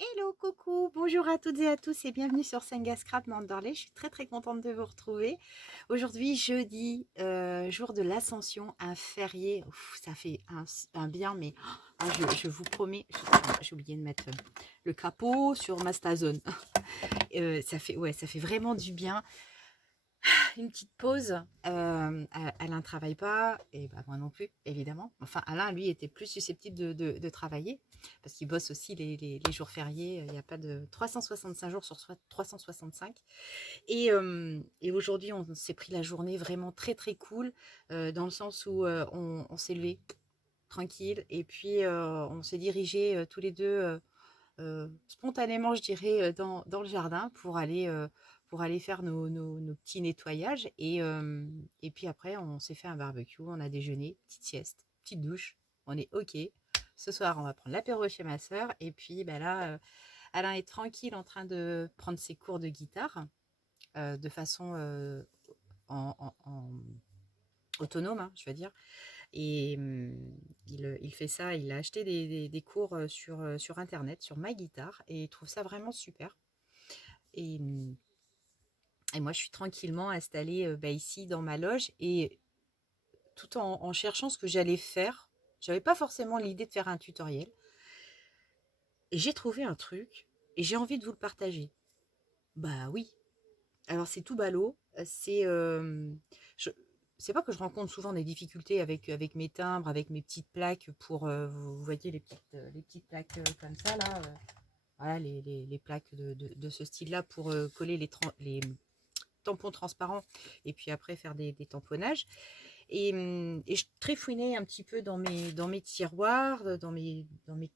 Hello, coucou, bonjour à toutes et à tous et bienvenue sur Senga Scrap Mandarley. Je suis très contente de vous retrouver. Aujourd'hui, jeudi, jour de l'Ascension, un férié. Ouf, ça fait un bien, mais je vous promets, j'ai oublié de mettre le capot sur ma Stazone. Ça fait vraiment du bien. Une petite pause. Alain ne travaille pas, et bah, moi non plus, évidemment. Enfin, Alain, lui, était plus susceptible de travailler, parce qu'il bosse aussi les jours fériés. Il n'y a pas de 365 jours sur 365. Et aujourd'hui, on s'est pris la journée vraiment très cool, dans le sens où on s'est levé tranquille, et puis on s'est dirigé tous les deux spontanément, je dirais, dans le jardin pour aller faire nos petits nettoyages. Et puis après, on s'est fait un barbecue, on a déjeuné, petite sieste, petite douche. On est OK. Ce soir, on va prendre l'apéro chez ma sœur. Et puis bah là, Alain est tranquille en train de prendre ses cours de guitare de façon en autonome, hein, je veux dire. Et il fait ça, il a acheté des cours sur Internet, sur ma guitare, et il trouve ça vraiment super. Et, mmh, et moi, je suis tranquillement installée bah, ici dans ma loge, et tout en cherchant ce que j'allais faire. J'avais pas forcément l'idée de faire un tutoriel. Et j'ai trouvé un truc, et j'ai envie de vous le partager. Bah oui. Alors c'est tout ballot. Je, c'est pas que je rencontre souvent des difficultés avec mes timbres, avec mes petites plaques pour, vous voyez les petites plaques comme ça là, voilà les plaques de ce style-là pour coller les tampons transparents et puis après faire des tamponnages. Et je trifouinais un petit peu dans mes tiroirs, dans mes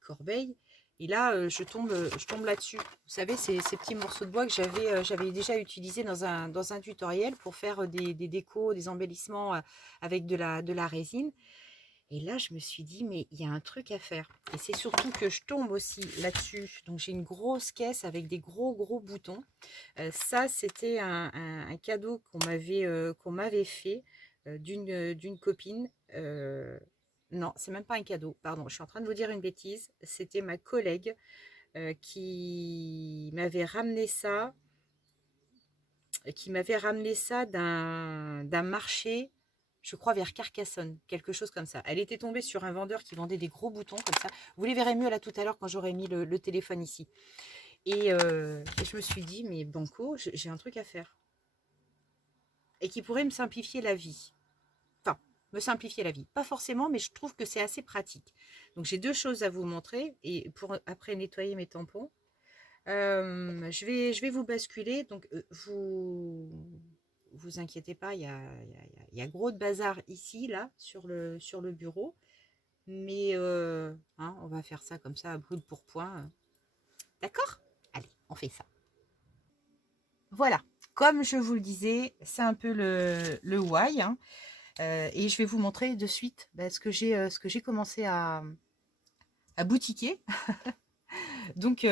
corbeilles. Et là, je tombe là-dessus. Vous savez, ces petits morceaux de bois que j'avais déjà utilisés dans un tutoriel pour faire des décos, des embellissements avec de la résine. Et là, je me suis dit, mais il y a un truc à faire. Et c'est surtout que je tombe aussi là-dessus. Donc, j'ai une grosse caisse avec des gros boutons. Ça, c'était un cadeau qu'on m'avait fait d'une copine. Non, c'est même pas un cadeau, pardon, je suis en train de vous dire une bêtise. C'était ma collègue qui m'avait ramené ça d'un marché, je crois vers Carcassonne, quelque chose comme ça. Elle était tombée sur un vendeur qui vendait des gros boutons comme ça. Vous les verrez mieux là tout à l'heure quand j'aurai mis le téléphone ici. Et je me suis dit, mais Banco, j'ai un truc à faire. Et qui pourrait me simplifier la vie. Enfin, me simplifier la vie. Pas forcément, mais je trouve que c'est assez pratique. Donc j'ai deux choses à vous montrer. Et pour après nettoyer mes tampons, je vais vous basculer. Donc vous inquiétez pas, il y a gros de bazar ici, là, sur le bureau. Mais hein, on va faire ça comme ça à brûle pour point. D'accord? Allez, on fait ça. Voilà, comme je vous le disais, c'est un peu le why, hein, et je vais vous montrer de suite bah, ce que j'ai commencé à boutiquer. Donc,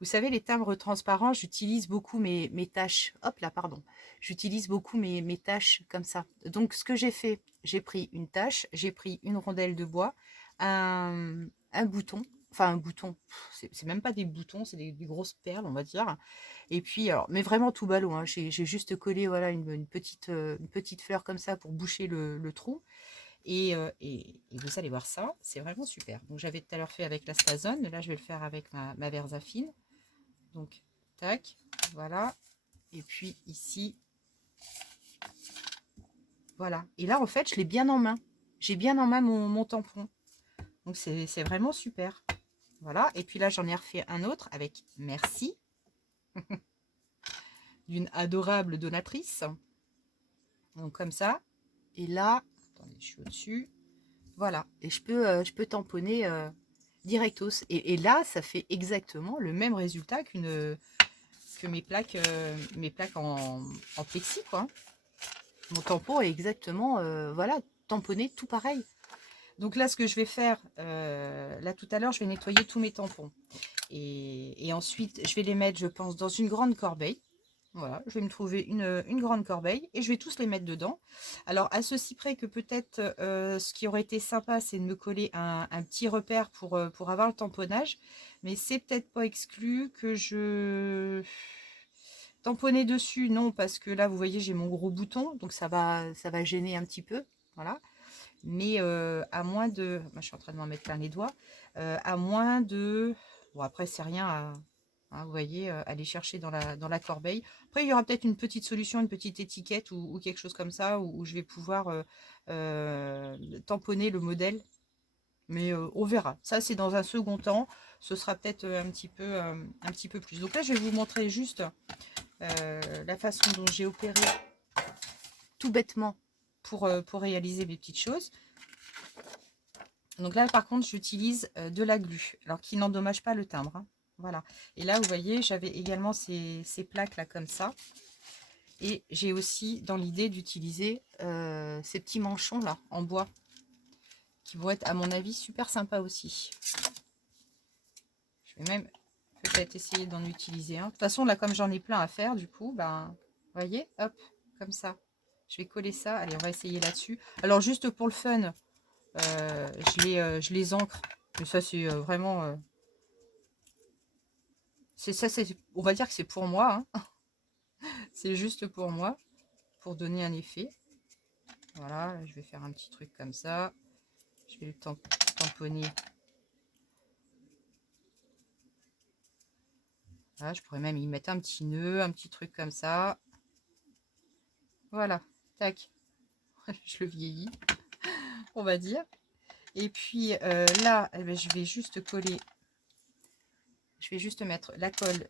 vous savez, les timbres transparents, j'utilise beaucoup mes tâches. Hop là, pardon. J'utilise beaucoup mes tâches comme ça. Donc, ce que j'ai fait, j'ai pris une tâche, j'ai pris une rondelle de bois, un bouton, enfin un bouton, c'est même pas des boutons, c'est des grosses perles, on va dire. Et puis, alors, mais vraiment tout ballot, hein, j'ai juste collé voilà, une petite fleur comme ça pour boucher le trou. Et vous allez voir ça, c'est vraiment super. Donc j'avais tout à l'heure fait avec la Stazone, là je vais le faire avec ma Versafine. Donc, tac, voilà. Et puis ici, voilà. Et là, en fait, je l'ai bien en main. J'ai bien en main mon tampon. Donc c'est vraiment super. Voilà. Et puis là, j'en ai refait un autre avec merci d'une adorable donatrice. Donc comme ça. Et là, attendez, je suis au-dessus. Voilà. Et je peux tamponner directos. Et là, ça fait exactement le même résultat que mes plaques en plexi, quoi. Mon tampon est exactement, voilà, tamponné tout pareil. Donc là, ce que je vais faire, là tout à l'heure, je vais nettoyer tous mes tampons. Et ensuite, je vais les mettre, je pense, dans une grande corbeille. Voilà, je vais me trouver une grande corbeille et je vais tous les mettre dedans. Alors, à ceci près que peut-être ce qui aurait été sympa, c'est de me coller un petit repère pour avoir le tamponnage. Mais c'est peut-être pas exclu que je tamponner dessus. Non, parce que là, vous voyez, j'ai mon gros bouton. Donc, ça va gêner un petit peu. Voilà. Mais à moins de... Moi, je suis en train de m'en mettre plein les doigts. À moins de... Bon, après, c'est rien à... hein, vous voyez, aller chercher dans la corbeille. Après, il y aura peut-être une petite solution, une petite étiquette ou quelque chose comme ça où je vais pouvoir tamponner le modèle. Mais on verra. Ça, c'est dans un second temps. Ce sera peut-être un petit peu plus. Donc là, je vais vous montrer juste la façon dont j'ai opéré tout bêtement pour réaliser mes petites choses. Donc là, par contre, j'utilise de la glu, alors qui n'endommage pas le timbre. Hein. Voilà. Et là, vous voyez, j'avais également ces plaques là comme ça. Et j'ai aussi dans l'idée d'utiliser ces petits manchons là en bois, qui vont être, à mon avis, super sympas aussi. Je vais même peut-être essayer d'en utiliser un. De toute façon, là, comme j'en ai plein à faire, du coup, ben, vous voyez, hop, comme ça. Je vais coller ça. Allez, on va essayer là-dessus. Alors, juste pour le fun, je les encre. Mais ça, c'est vraiment... c'est ça, on va dire que c'est pour moi. Hein. C'est juste pour moi, pour donner un effet. Voilà, je vais faire un petit truc comme ça. Je vais le tamponner. Voilà, je pourrais même y mettre un petit nœud, un petit truc comme ça. Voilà, tac. Je le vieillis, on va dire. Et puis là, eh ben, je vais juste coller. Je vais juste mettre la colle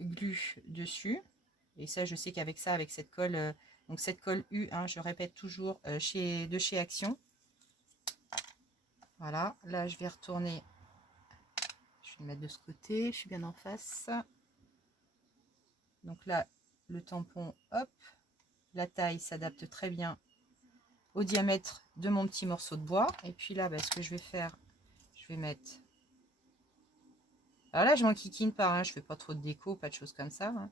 glu dessus. Et ça, je sais qu'avec ça, avec cette colle, donc cette colle U, hein, je répète toujours, de chez Action. Voilà, là, je vais retourner. Je vais le mettre de ce côté, je suis bien en face. Donc là, le tampon, hop, la taille s'adapte très bien au diamètre de mon petit morceau de bois. Et puis là, bah, ce que je vais faire, je vais mettre... Alors là, je m'enquiquine pas, hein, je fais pas trop de déco, pas de choses comme ça. Hein.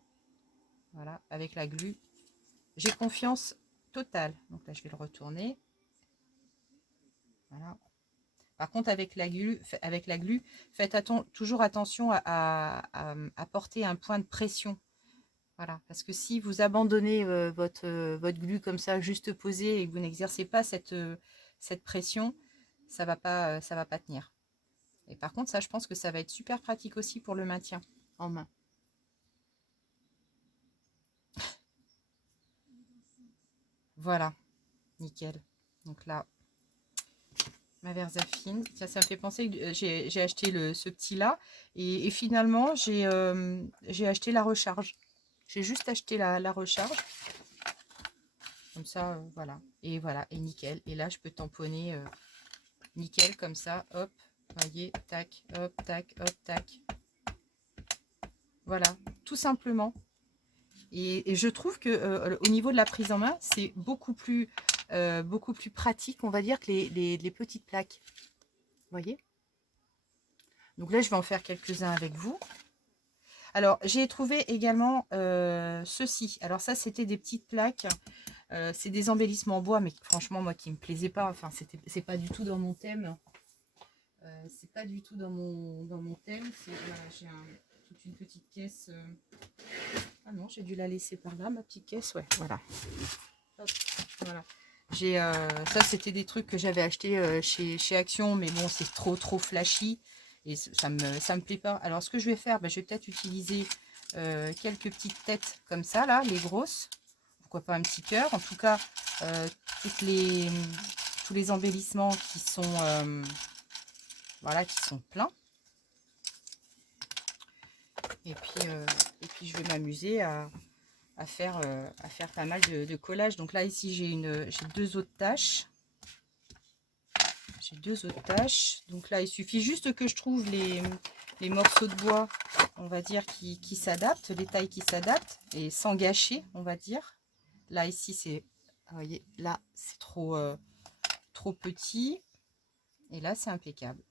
Voilà, avec la glu. J'ai confiance totale. Donc là, je vais le retourner. Voilà. Par contre, avec la glu, faites toujours attention à porter un point de pression. Voilà, parce que si vous abandonnez votre glu comme ça, juste posé, et que vous n'exercez pas cette pression, ça va pas tenir. Et par contre, ça, je pense que ça va être super pratique aussi pour le maintien en main. Voilà, nickel. Donc là, ma Versafine. Ça me fait penser que j'ai acheté ce petit là et finalement j'ai acheté la recharge. J'ai juste acheté la recharge. Comme ça, voilà. Et voilà, et nickel. Et là, je peux tamponner nickel comme ça. Hop, voyez, tac, hop, tac, hop, tac. Voilà, tout simplement. Et je trouve que au niveau de la prise en main, c'est beaucoup plus pratique, on va dire, que les petites plaques. Vous voyez? Donc là, je vais en faire quelques-uns avec vous. Alors, j'ai trouvé également ceci. Alors ça, c'était des petites plaques. C'est des embellissements en bois, mais franchement, moi, qui me plaisait pas. Enfin, c'est pas du tout dans mon thème. C'est pas du tout dans mon thème. Voilà, j'ai toute une petite caisse. Ah non, j'ai dû la laisser par là, ma petite caisse. Ouais, voilà. Hop, voilà. Ça, c'était des trucs que j'avais acheté chez Action, mais bon, c'est trop flashy et ça me plaît pas. Alors, ce que je vais faire, je vais peut-être utiliser quelques petites têtes comme ça, là, les grosses. Pourquoi pas un petit cœur. En tout cas, tous les embellissements qui sont, voilà, qui sont pleins. Et puis, je vais m'amuser à faire pas mal de collages. Donc là, ici, j'ai deux autres tâches. J'ai deux autres tâches. Donc là, il suffit juste que je trouve les morceaux de bois, on va dire, qui s'adaptent, les tailles qui s'adaptent, et sans gâcher, on va dire. Là, ici, c'est... Vous voyez, là, c'est trop petit. Et là, c'est impeccable.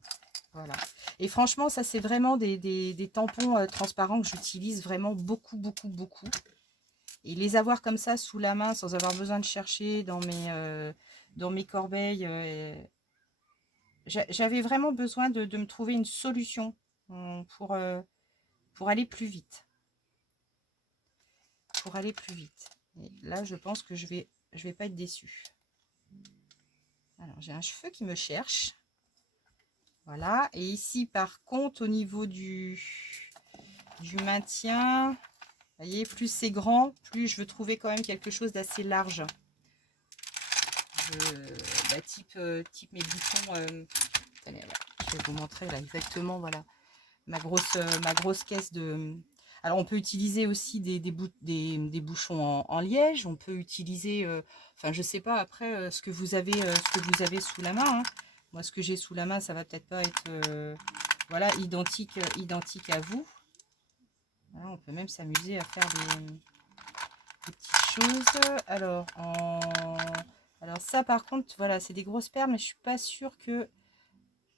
Voilà. Et franchement, ça, c'est vraiment des tampons transparents que j'utilise vraiment beaucoup. Et les avoir comme ça sous la main sans avoir besoin de chercher dans mes corbeilles. J'avais vraiment besoin de me trouver une solution pour aller plus vite. Pour aller plus vite. Et là, je pense que je vais pas être déçue. Alors, j'ai un cheveu qui me cherche. Voilà. Et ici, par contre, au niveau du maintien, vous voyez, plus c'est grand, plus je veux trouver quand même quelque chose d'assez large. Type mes boutons. Attendez, voilà. Je vais vous montrer là exactement, voilà, ma grosse caisse de... Alors, on peut utiliser aussi des bouchons en liège. On peut utiliser, enfin, je sais pas après ce que vous avez sous la main. Hein. Moi, ce que j'ai sous la main, ça va peut-être pas être, voilà, identique à vous. Voilà, on peut même s'amuser à faire des petites choses. Alors, alors ça, par contre, voilà, c'est des grosses perles, mais je suis pas sûre que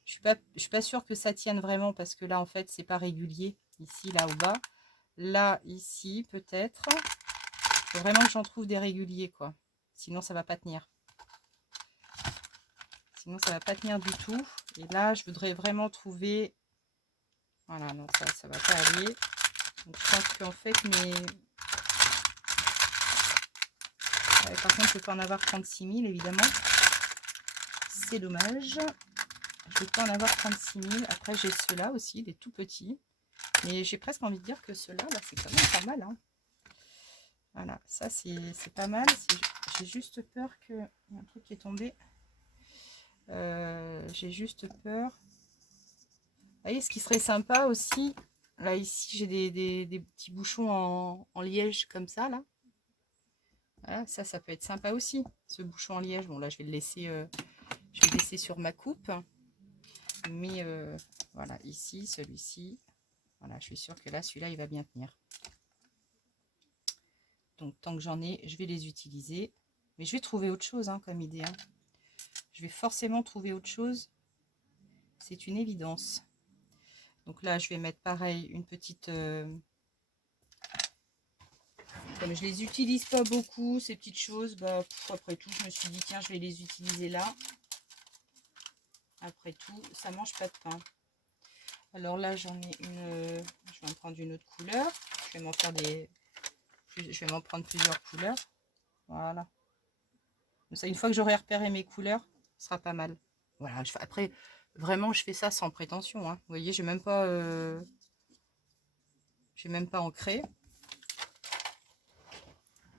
je suis pas sûre que ça tienne vraiment parce que là, en fait, c'est pas régulier. Ici, là, au bas. Là, ici, peut-être. Il faut vraiment que j'en trouve des réguliers, quoi. Sinon, ça va pas tenir. Sinon, ça va pas tenir du tout. Et là, je voudrais vraiment trouver... Voilà, non, ça va pas aller. Donc, je pense qu'en fait, mes... Ouais, par contre, je ne peux pas en avoir 36 000, évidemment. C'est dommage. Je ne vais pas en avoir 36 000. Après, j'ai ceux-là aussi, des tout petits. Mais j'ai presque envie de dire que ceux-là, là, c'est quand même pas mal. Hein. Voilà, ça, c'est pas mal. J'ai juste peur que... Il y a un truc qui est tombé. J'ai juste peur. Vous voyez, ce qui serait sympa aussi, là, ici, j'ai des petits bouchons en liège comme ça, là. Voilà, ça peut être sympa aussi, ce bouchon en liège. Bon, là, je vais le laisser sur ma coupe. Mais voilà, ici, celui-ci. Voilà, je suis sûre que là, celui-là, il va bien tenir. Donc, tant que j'en ai, je vais les utiliser. Mais je vais trouver autre chose hein, comme idée. Hein. Je vais forcément trouver autre chose. C'est une évidence. Donc là, je vais mettre pareil, une petite... Comme je les utilise pas beaucoup, ces petites choses, bah, après tout, je me suis dit, tiens, je vais les utiliser là. Après tout, ça mange pas de pain. Alors là, j'en ai une... je vais en prendre une autre couleur. Je vais m'en prendre plusieurs couleurs. Voilà. Ça, une fois que j'aurai repéré mes couleurs, ce sera pas mal. Voilà, après, vraiment, je fais ça sans prétention. Hein. Vous voyez, j'ai même pas ancré.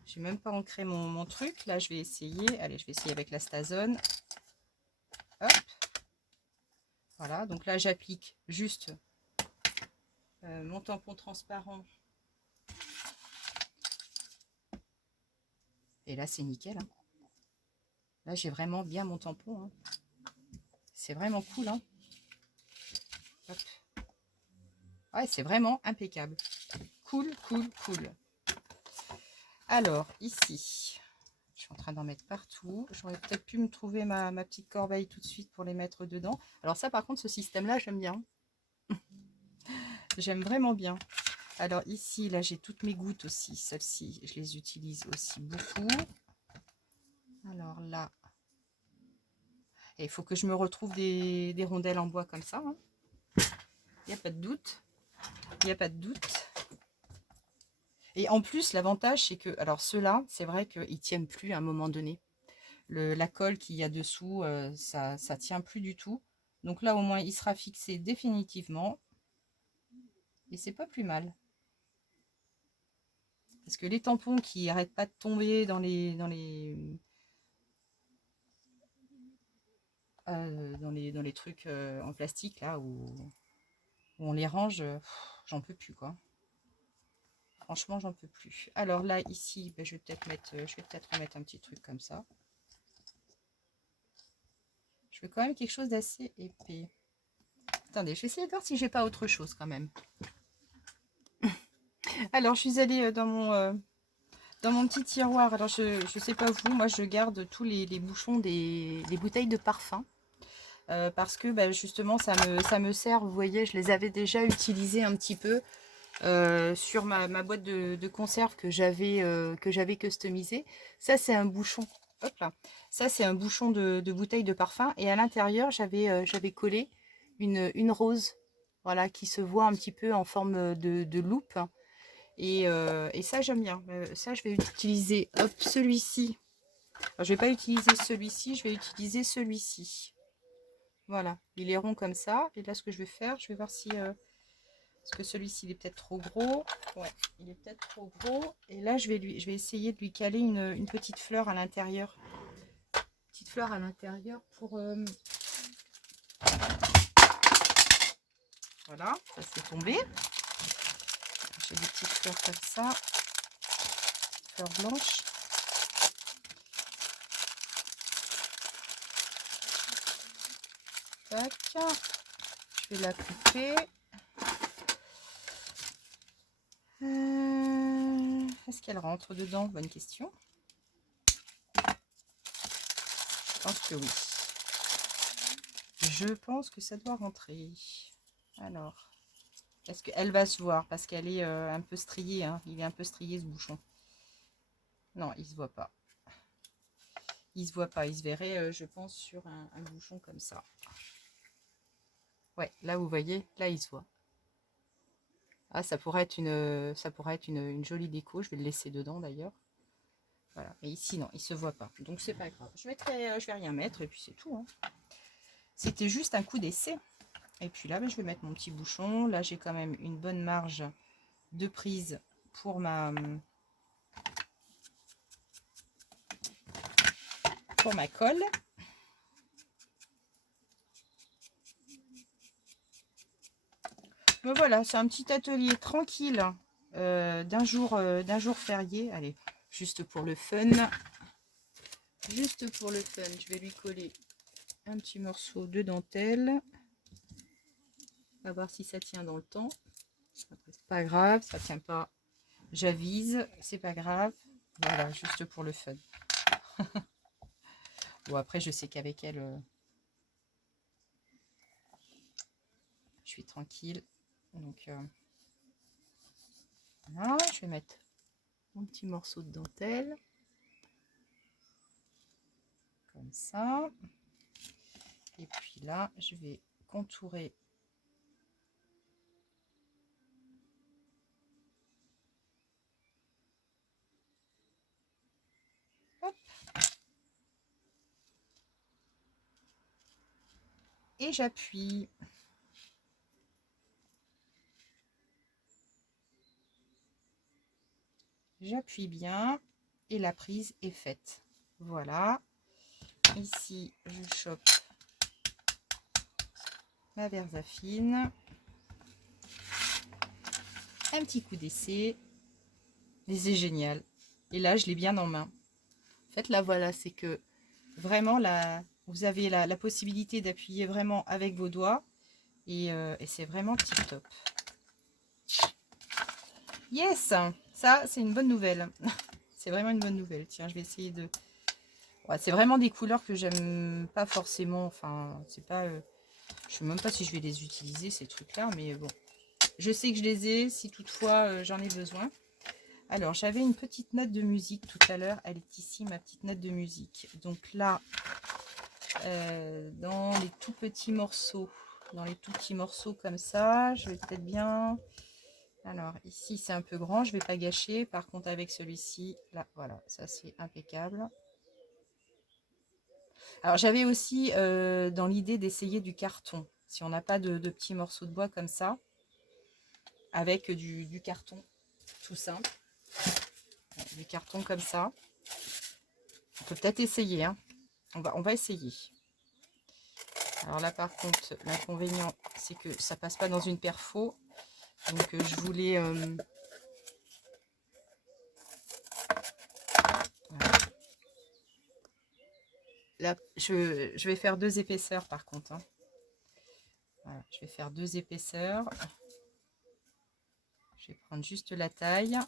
J'ai même pas ancré mon truc. Là, je vais essayer. Allez, je vais essayer avec la Stazone. Hop. Voilà, donc là, j'applique juste mon tampon transparent. Et là, c'est nickel. Hein. Là, j'ai vraiment bien mon tampon. Hein. C'est vraiment cool. Hein. Hop. Ouais, c'est vraiment impeccable. Cool, cool, cool. Alors, ici, je suis en train d'en mettre partout. J'aurais peut-être pu me trouver ma petite corbeille tout de suite pour les mettre dedans. Alors ça, par contre, ce système-là, j'aime bien. J'aime vraiment bien. Alors ici, là, j'ai toutes mes gouttes aussi. Celles-ci, je les utilise aussi beaucoup. Alors là, il faut que je me retrouve des rondelles en bois comme ça. Hein. Il n'y a pas de doute. Il n'y a pas de doute. Et en plus, l'avantage, c'est que, alors ceux-là, c'est vrai qu'ils tiennent plus à un moment donné. La colle qu'il y a dessous, ça tient plus du tout. Donc là, au moins, il sera fixé définitivement. Et c'est pas plus mal. Parce que les tampons qui n'arrêtent pas de tomber dans les trucs en plastique, là, où on les range, j'en peux plus, quoi. Franchement, j'en peux plus. Alors là, ici, ben, je vais peut-être remettre un petit truc comme ça. Je veux quand même quelque chose d'assez épais. Attendez, je vais essayer de voir si j'ai pas autre chose quand même. Alors, je suis allée dans mon petit tiroir. Alors, je sais pas vous, moi, je garde tous les bouchons des bouteilles de parfum. Parce que, ben, justement, ça me sert. Vous voyez, je les avais déjà utilisés un petit peu. sur ma boîte de conserve que j'avais customisée. Ça, c'est un bouchon. Hop là. Ça, c'est un bouchon de bouteille de parfum. Et à l'intérieur, j'avais collé une rose, voilà, qui se voit un petit peu en forme de loupe. Et ça, j'aime bien. Ça, je vais utiliser, hop, celui-ci. Alors, je vais pas utiliser celui-ci, je vais utiliser celui-ci. Voilà, il est rond comme ça. Et là, ce que je vais faire, je vais voir si... parce que celui-ci, il est peut-être trop gros. Ouais, il est peut-être trop gros. Et là, je vais essayer de lui caler une petite fleur à l'intérieur. Petite fleur à l'intérieur pour... Voilà, ça c'est tombé. J'ai des petites fleurs comme ça. Fleurs blanches. Tac. Je vais la couper. Est-ce qu'elle rentre dedans? Bonne question. Je pense que oui. Je pense que ça doit rentrer. Alors, est-ce qu'elle va se voir? Parce qu'elle est un peu striée. Hein. Il est un peu strié ce bouchon. Non, il se voit pas. Il se voit pas. Il se verrait, je pense, sur un bouchon comme ça. Ouais, là vous voyez, là il se voit. Ah, ça pourrait être une jolie déco. Je vais le laisser dedans d'ailleurs. Voilà. Mais ici, non, il se voit pas. Donc c'est pas grave. Je vais rien mettre et puis c'est tout. Hein. C'était juste un coup d'essai. Et puis là, je vais mettre mon petit bouchon. Là, j'ai quand même une bonne marge de prise pour ma colle. Mais voilà, c'est un petit atelier tranquille d'un jour férié. Allez, juste pour le fun. Juste pour le fun, je vais lui coller un petit morceau de dentelle. On va voir si ça tient dans le temps. C'est pas grave, ça tient pas. J'avise, c'est pas grave. Voilà, juste pour le fun. Bon, après, je sais qu'avec elle, je suis tranquille. Donc, voilà, je vais mettre mon petit morceau de dentelle. Comme ça. Et puis là, je vais contourer. Hop. Et j'appuie. J'appuie bien et la prise est faite. Voilà. Ici, je chope ma Versafine. Un petit coup d'essai. Et c'est génial. Et là, je l'ai bien en main. En fait, là, voilà, c'est que vraiment, là, vous avez la possibilité d'appuyer vraiment avec vos doigts. Et c'est vraiment tip top. Yes! Ça, c'est une bonne nouvelle. C'est vraiment une bonne nouvelle. Tiens, je vais essayer de... Ouais, c'est vraiment des couleurs que j'aime pas forcément. Enfin, c'est pas... je sais même pas si je vais les utiliser, ces trucs-là. Mais bon, je sais que je les ai, si toutefois j'en ai besoin. Alors, j'avais une petite note de musique tout à l'heure. Elle est ici, ma petite note de musique. Donc là, dans les tout petits morceaux, comme ça, je vais peut-être bien... Alors, ici, c'est un peu grand, je ne vais pas gâcher. Par contre, avec celui-ci, là, voilà, ça, c'est impeccable. Alors, j'avais aussi dans l'idée d'essayer du carton. Si on n'a pas de petits morceaux de bois comme ça, avec du carton, tout simple. Du carton comme ça. On peut peut-être essayer, hein. On va essayer. Alors là, par contre, l'inconvénient, c'est que ça passe pas dans une perfo. Donc, je voulais... voilà. Là, je vais faire 2 épaisseurs, par contre. Hein. Voilà, je vais faire 2 épaisseurs. Je vais prendre juste la taille.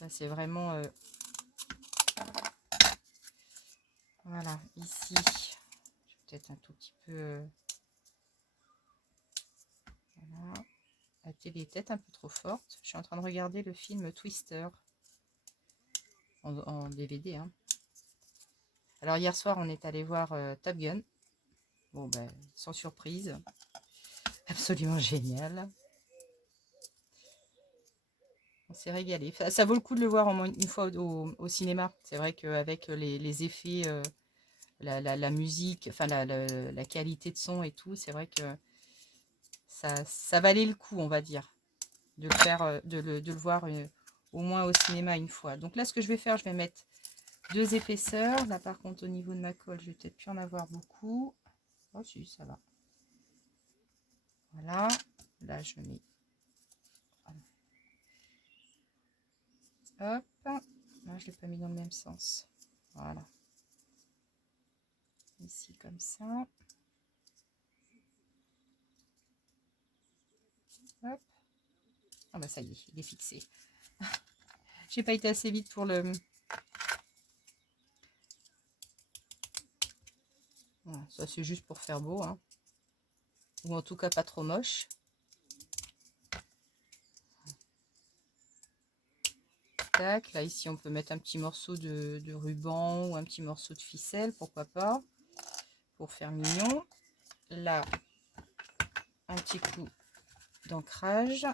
Là, c'est vraiment... voilà, ici, peut-être un tout petit peu... voilà. La télé est peut-être un peu trop forte. Je suis en train de regarder le film Twister en DVD. Hein. Alors hier soir, on est allé voir Top Gun. Bon, ben, sans surprise. Absolument génial. On s'est régalé. Ça vaut le coup de le voir au moins une fois au cinéma. C'est vrai qu'avec les effets, la musique, enfin la qualité de son et tout, c'est vrai que ça valait le coup, on va dire, de le faire, de le voir au moins au cinéma une fois. Donc là, ce que je vais faire, je vais mettre 2 épaisseurs. Là, par contre, au niveau de ma colle, je vais peut-être plus en avoir beaucoup. Oh si, ça va. Voilà. Là, je mets... Hop. Là, je ne l'ai pas mis dans le même sens. Voilà. Ici, comme ça. Hop. Ah bah ça y est, il est fixé. J'ai pas été assez vite pour le... Voilà, ça c'est juste pour faire beau. Hein. Ou en tout cas pas trop moche. Tac, là ici on peut mettre un petit morceau de ruban ou un petit morceau de ficelle, pourquoi pas, pour faire mignon. Là, un petit coup d'ancrage.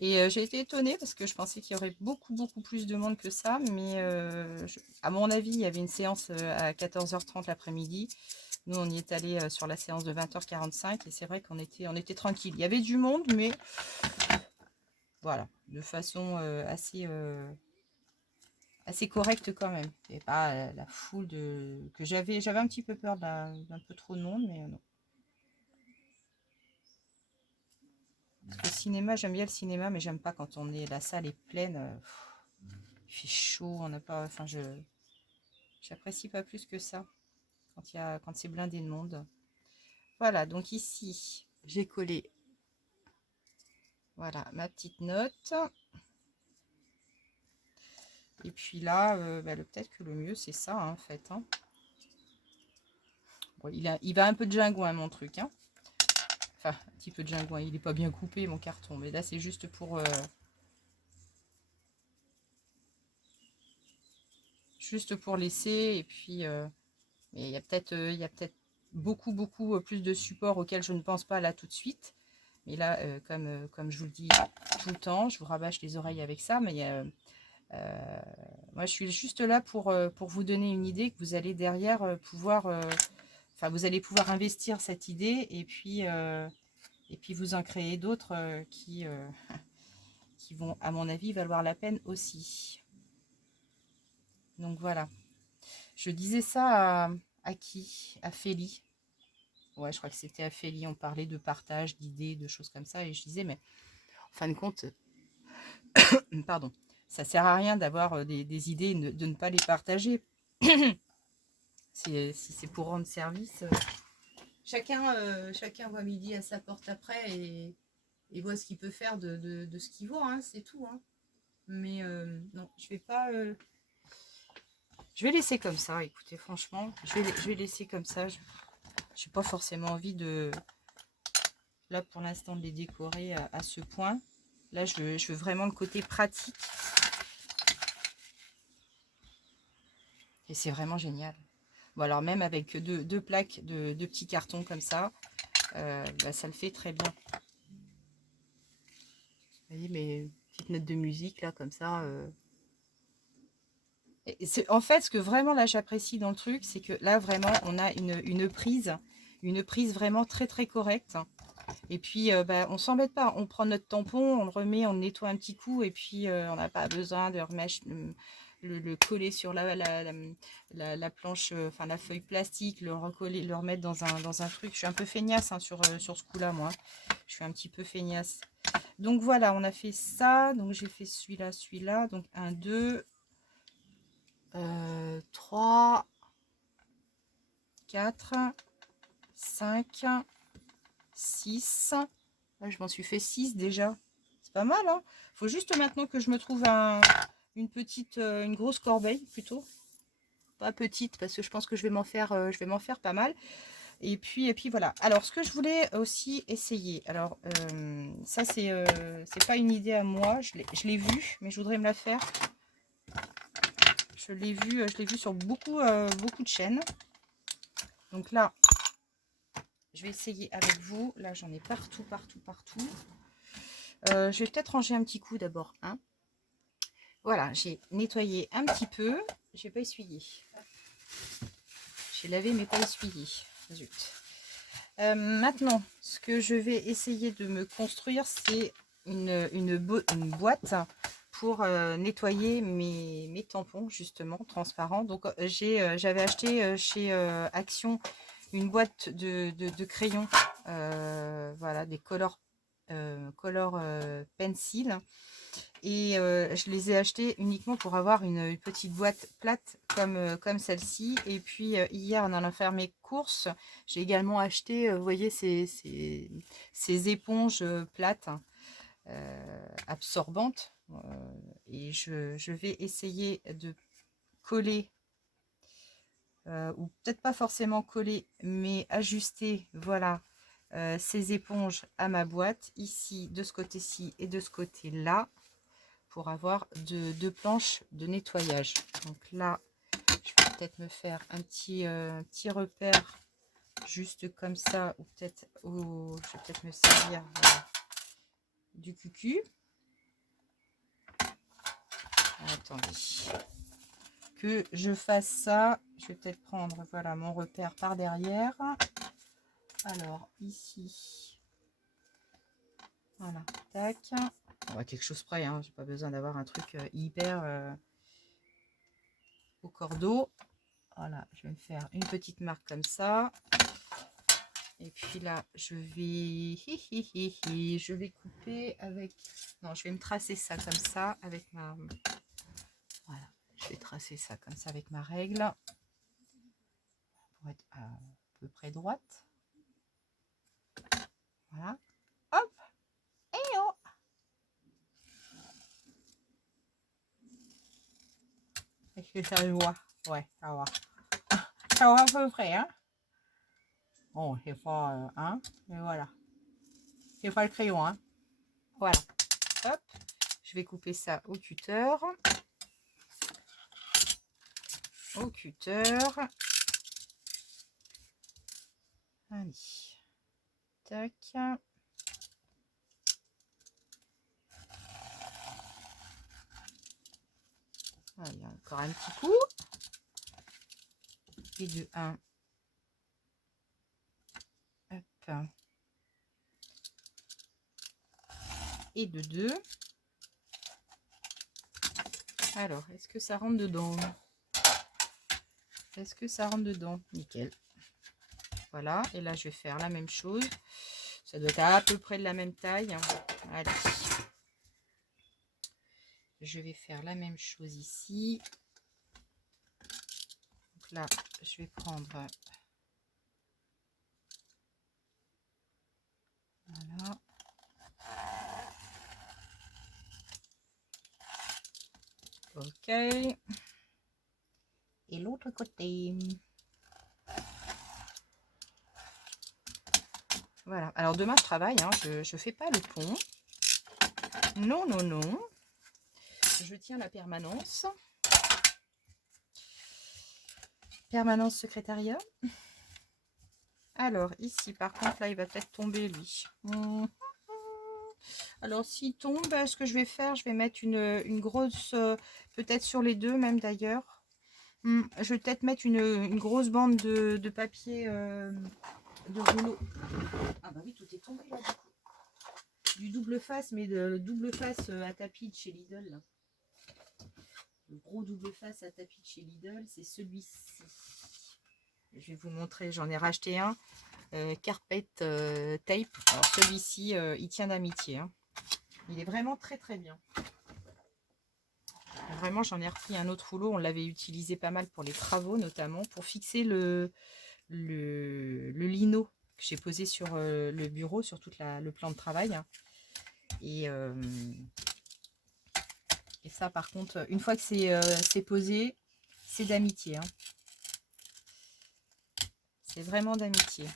Et j'ai été étonnée parce que je pensais qu'il y aurait beaucoup plus de monde que ça. Mais à mon avis, il y avait une séance à 14h30 l'après-midi. Nous, on y est allé sur la séance de 20h45 et c'est vrai qu'on était tranquille. Il y avait du monde, mais voilà, de façon assez correcte quand même. Et pas la foule que j'avais. J'avais un petit peu peur d'un peu trop de monde, mais non. Parce que le cinéma, j'aime bien le cinéma, mais j'aime pas quand la salle est pleine. Il fait chaud, on n'a pas. Enfin, j'apprécie pas plus que ça quand c'est blindé de monde. Voilà, donc ici, j'ai collé. Voilà, ma petite note. Et puis là, peut-être que le mieux, c'est ça, hein, en fait. Hein. Bon, il va un peu de gingouin, mon truc. Hein. Enfin, un petit peu de gingouin. Il n'est pas bien coupé, mon carton. Mais là, c'est juste pour laisser. Et puis, mais il y a peut-être beaucoup plus de supports auxquels je ne pense pas là tout de suite. Mais là, comme je vous le dis tout le temps, je vous rabâche les oreilles avec ça. Mais moi, je suis juste là pour vous donner une idée que vous allez derrière pouvoir... Enfin, vous allez pouvoir investir cette idée et puis vous en créer d'autres qui vont, à mon avis, valoir la peine aussi. Donc voilà. Je disais ça à qui? À Félie. Ouais, je crois que c'était à Félie. On parlait de partage, d'idées, de choses comme ça. Et je disais, mais en fin de compte, pardon, ça sert à rien d'avoir des idées et de ne pas les partager. Si c'est pour rendre service, chacun voit midi à sa porte après et voit ce qu'il peut faire de ce qu'il voit, hein, c'est tout. Hein. Mais non, je vais pas. Je vais laisser comme ça, écoutez, franchement, je vais laisser comme ça. Je n'ai pas forcément envie là pour l'instant, de les décorer à ce point. Là, je veux vraiment le côté pratique. Et c'est vraiment génial. Bon, alors même avec deux plaques de petits cartons comme ça, ça le fait très bien. Vous voyez mes petites notes de musique là comme ça. En fait, ce que vraiment là j'apprécie dans le truc, c'est que là vraiment on a une prise vraiment très correcte. Et puis on s'embête pas, on prend notre tampon, on le remet, on le nettoie un petit coup et puis on n'a pas besoin de remettre le coller sur la planche, enfin la feuille plastique, le recoller, le remettre dans un truc. Je suis un peu feignasse hein, sur ce coup-là, moi. Je suis un petit peu feignasse. Donc voilà, on a fait ça. Donc j'ai fait celui-là. Donc 1, 2, 3, 4, 5, 6, Là, je m'en suis fait 6 déjà. C'est pas mal, hein. Faut juste maintenant que je me trouve une grosse corbeille plutôt. Pas petite, parce que je pense que je vais m'en faire pas mal. Et puis voilà. Alors, ce que je voulais aussi essayer, alors ça c'est pas une idée à moi, je l'ai vu, mais je voudrais me la faire. Je l'ai vu sur beaucoup de chaînes. Donc là, je vais essayer avec vous. Là, j'en ai partout. Je vais peut-être ranger un petit coup d'abord, hein. Voilà, j'ai nettoyé un petit peu. J'ai pas essuyé. J'ai lavé mais pas essuyé. Zut. Maintenant, ce que je vais essayer de me construire, c'est une boîte pour nettoyer mes tampons, justement, transparents. Donc, j'avais acheté chez Action une boîte de crayons, voilà, des color pencil. Et je les ai achetés uniquement pour avoir une petite boîte plate comme celle-ci. Et puis hier, en allant faire mes courses, j'ai également acheté, vous voyez, ces éponges plates, absorbantes. Et je vais essayer de coller, ou peut-être pas forcément coller, mais ajuster, voilà, ces éponges à ma boîte, ici, de ce côté-ci et de ce côté-là, pour avoir deux planches de nettoyage. Donc là, je vais peut-être me faire un petit repère juste comme ça, ou peut-être je vais peut-être me servir du cucu. Attendez que je fasse ça. Je vais peut-être prendre, voilà, mon repère par derrière. Alors ici, voilà, tac. On va quelque chose près, hein. J'ai pas besoin d'avoir un truc hyper au cordeau. Voilà, je vais me faire une petite marque comme ça. Et puis là, je vais couper avec... Non, je vais me tracer ça comme ça avec ma... Voilà, je vais tracer ça comme ça avec ma règle. Pour être à peu près droite. Voilà. Hop. Et oh. Est-ce que ça se voit? Ouais, ça va. Ça va à peu près, hein. Bon, c'est pas... hein, mais voilà. C'est pas le crayon, hein. Voilà. Hop. Je vais couper ça au cutter. Au cutter. Allez. Tac. Allez, encore un petit coup. Et de 1. Hop. Et de 2. Alors, est-ce que ça rentre dedans? Est-ce que ça rentre dedans? Nickel. Voilà, et là je vais faire la même chose. Ça doit être à peu près de la même taille. Allez. Je vais faire la même chose ici. Donc là, je vais prendre... Voilà. Ok. Et l'autre côté. Voilà. Alors demain, je travaille. Hein. Je ne fais pas le pont. Non, non, non. Je tiens la permanence. Permanence secrétariat. Alors, ici, par contre, là, il va peut-être tomber, lui. Alors, s'il tombe, ce que je vais faire, je vais mettre une grosse... peut-être sur les deux, même, d'ailleurs. Je vais peut-être mettre une grosse bande de papier de rouleau. Ah bah oui, tout est tombé, là, du coup. Du double face, mais le double face à tapis de chez Lidl, là. Le gros double face à tapis de chez Lidl, c'est celui-ci. Je vais vous montrer, j'en ai racheté un. Carpet tape. Alors celui-ci, il tient d'amitié. Hein. Il est vraiment très très bien. Vraiment, j'en ai repris un autre rouleau. On l'avait utilisé pas mal pour les travaux, notamment pour fixer le lino que j'ai posé sur le bureau, sur tout le plan de travail. Et ça, par contre, une fois que c'est posé, c'est d'amitié. Hein. C'est vraiment d'amitié.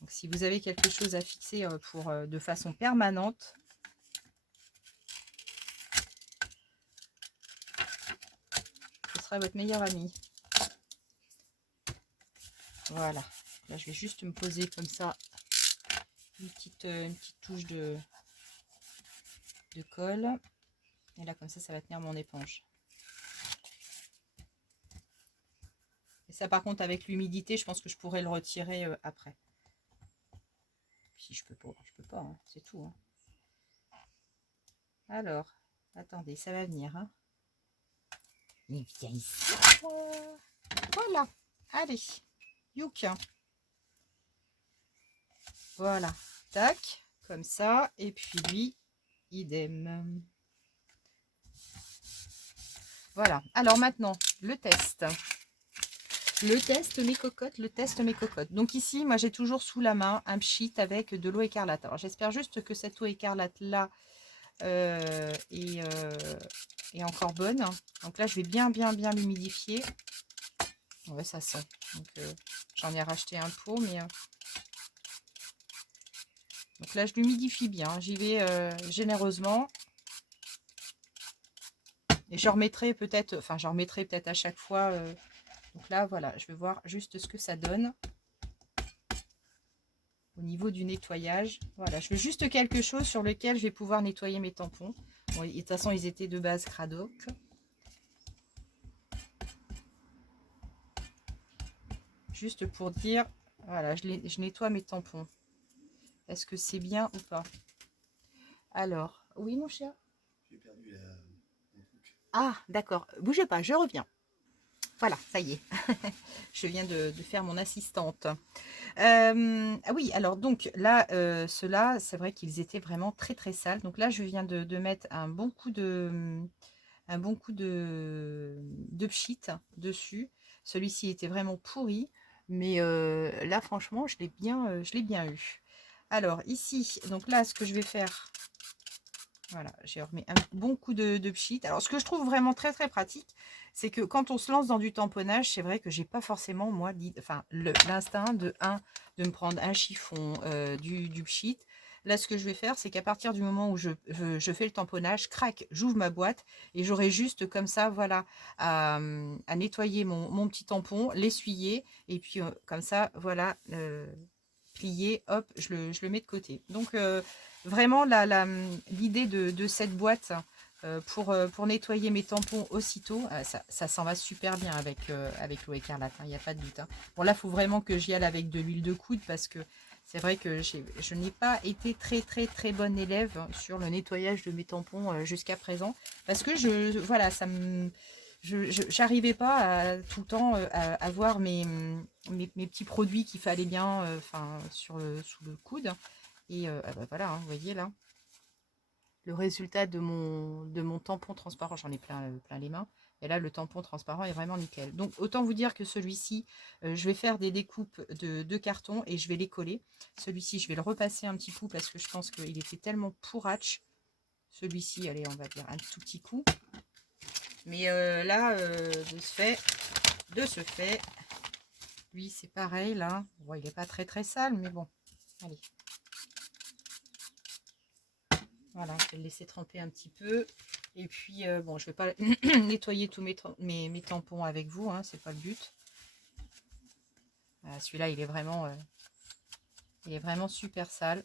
Donc, si vous avez quelque chose à fixer de façon permanente, ce sera votre meilleur ami. Voilà. Là, je vais juste me poser comme ça une petite touche de colle. Et là, comme ça va tenir mon éponge. Et ça, par contre, avec l'humidité, je pense que je pourrais le retirer après. Si je peux pas, hein, c'est tout. Hein. Alors, attendez, ça va venir. Hein. Mais viens ici. Voilà. Allez. Youk. Voilà. Tac. Comme ça. Et puis lui, idem. Voilà. Alors maintenant, le test. Le test mes cocottes. Donc ici, moi j'ai toujours sous la main un pchit avec de l'eau écarlate. Alors j'espère juste que cette eau écarlate là est encore bonne. Donc là, je vais bien l'humidifier. Ouais, ça sent. Donc j'en ai racheté un pot, mais donc là je l'humidifie bien. J'y vais généreusement. Et je remettrai peut-être, à chaque fois. Donc là, voilà, je vais voir juste ce que ça donne. Au niveau du nettoyage, voilà, je veux juste quelque chose sur lequel je vais pouvoir nettoyer mes tampons. Bon, de toute façon, ils étaient de base Cradoc. Juste pour dire, voilà, je nettoie mes tampons. Est-ce que c'est bien ou pas? Alors, oui mon cher. J'ai perdu la... Ah, d'accord. Bougez pas, je reviens. Voilà, ça y est. Je viens de faire mon assistante. Ah oui, alors donc là, ceux-là, c'est vrai qu'ils étaient vraiment très sales. Donc là, je viens de mettre un bon coup de pchit dessus. Celui-ci était vraiment pourri, mais là, franchement, je l'ai bien eu. Alors ici, donc là, ce que je vais faire, voilà, j'ai remis un bon coup de pchit. Alors, ce que je trouve vraiment très pratique, c'est que quand on se lance dans du tamponnage, c'est vrai que j'ai pas forcément, moi, l'instinct de me prendre un chiffon, du pchit. Là, ce que je vais faire, c'est qu'à partir du moment où je fais le tamponnage, crac, j'ouvre ma boîte et j'aurai juste comme ça, voilà, à nettoyer mon petit tampon, l'essuyer et puis comme ça, voilà, plier, hop, je le mets de côté. Donc, vraiment, l'idée de cette boîte pour nettoyer mes tampons aussitôt, ça s'en va super bien avec l'eau écarlate, il n'y a pas de doute. Hein. Bon, là, il faut vraiment que j'y aille avec de l'huile de coude parce que c'est vrai que je n'ai pas été très bonne élève sur le nettoyage de mes tampons jusqu'à présent. Parce que voilà, j'arrivais pas à tout le temps à avoir mes petits produits qu'il fallait bien sous le coude. Et bah voilà, hein, vous voyez là, le résultat de mon tampon transparent, j'en ai plein les mains. Et là, le tampon transparent est vraiment nickel. Donc, autant vous dire que celui-ci, je vais faire des découpes de carton et je vais les coller. Celui-ci, je vais le repasser un petit coup parce que je pense qu'il était tellement pourratch. Celui-ci, allez, on va dire un tout petit coup. Mais là, de ce fait, lui, c'est pareil, là. Bon, il n'est pas très sale, mais bon, allez. Voilà, je vais le laisser tremper un petit peu. Et puis, bon, je ne vais pas nettoyer tous mes tampons avec vous, hein, c'est pas le but. Celui-là, il est vraiment super sale.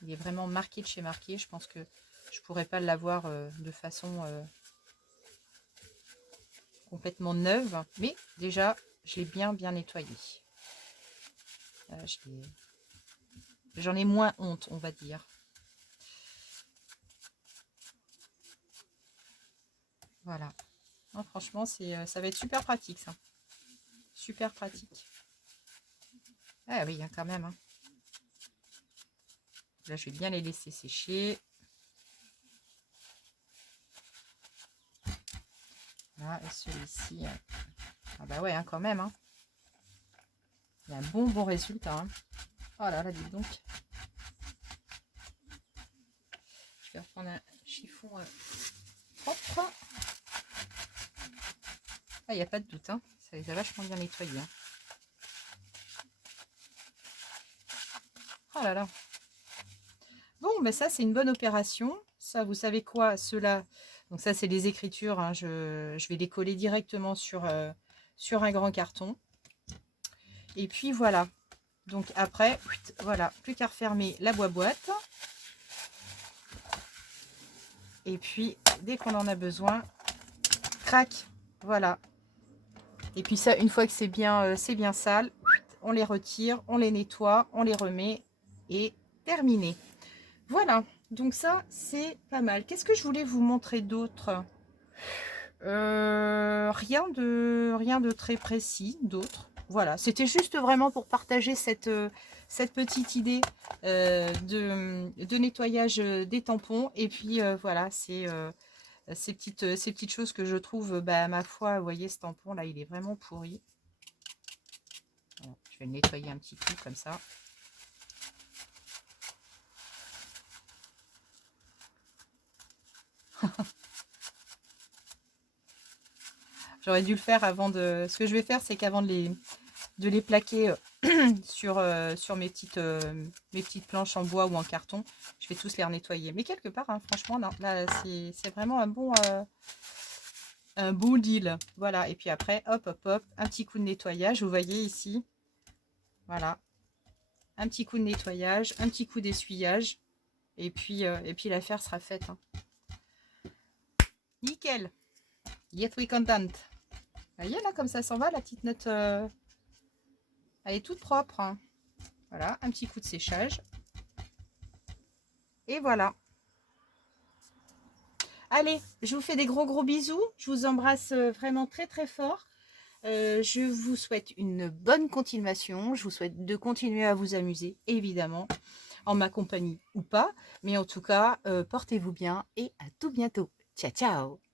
Il est vraiment marqué de chez marqué. Je pense que je ne pourrais pas l'avoir de façon complètement neuve. Mais déjà, je l'ai bien nettoyé. J'en ai moins honte, on va dire. Voilà. Non, franchement, ça va être super pratique, ça. Super pratique. Ah oui, hein, quand même. Hein. Là, je vais bien les laisser sécher. Voilà, et celui-ci, Ah bah ouais, hein, quand même. Hein. Il y a un bon résultat. Hein. Oh là là, dites donc. Je vais reprendre un chiffon propre. Ah, il n'y a pas de doute. Hein. Ça les a vachement bien nettoyés. Hein. Oh là là. Bon, mais ça, c'est une bonne opération. Ça, vous savez quoi? Cela, donc ça, c'est les écritures. Hein. Je vais les coller directement sur un grand carton. Et puis, voilà. Donc, après, voilà, plus qu'à refermer la boîte. Et puis, dès qu'on en a besoin, crac, voilà. Et puis ça, une fois que c'est bien sale, on les retire, on les nettoie, on les remet et terminé. Voilà, donc ça, c'est pas mal. Qu'est-ce que je voulais vous montrer d'autre? Rien de très précis d'autre. Voilà, c'était juste vraiment pour partager cette petite idée de nettoyage des tampons. Et puis voilà, c'est ces petites choses que je trouve, bah, ma foi, vous voyez, ce tampon là, il est vraiment pourri. Voilà, je vais le nettoyer un petit peu comme ça. J'aurais dû le faire avant de... Ce que je vais faire, c'est qu'avant de les plaquer sur mes petites planches en bois ou en carton, je vais tous les nettoyer. Mais quelque part, hein, franchement, non, là, c'est vraiment un bon deal. Voilà, et puis après, hop, hop, hop, un petit coup de nettoyage. Vous voyez ici, voilà, un petit coup de nettoyage, un petit coup d'essuyage. Et puis l'affaire sera faite. Hein. Nickel. Yet we content. Vous voyez là comme ça s'en va la petite note. Elle est toute propre. Hein. Voilà, un petit coup de séchage. Et voilà. Allez, je vous fais des gros bisous. Je vous embrasse vraiment très très fort. Je vous souhaite une bonne continuation. Je vous souhaite de continuer à vous amuser, évidemment, en ma compagnie ou pas. Mais en tout cas, portez-vous bien et à tout bientôt. Ciao, ciao!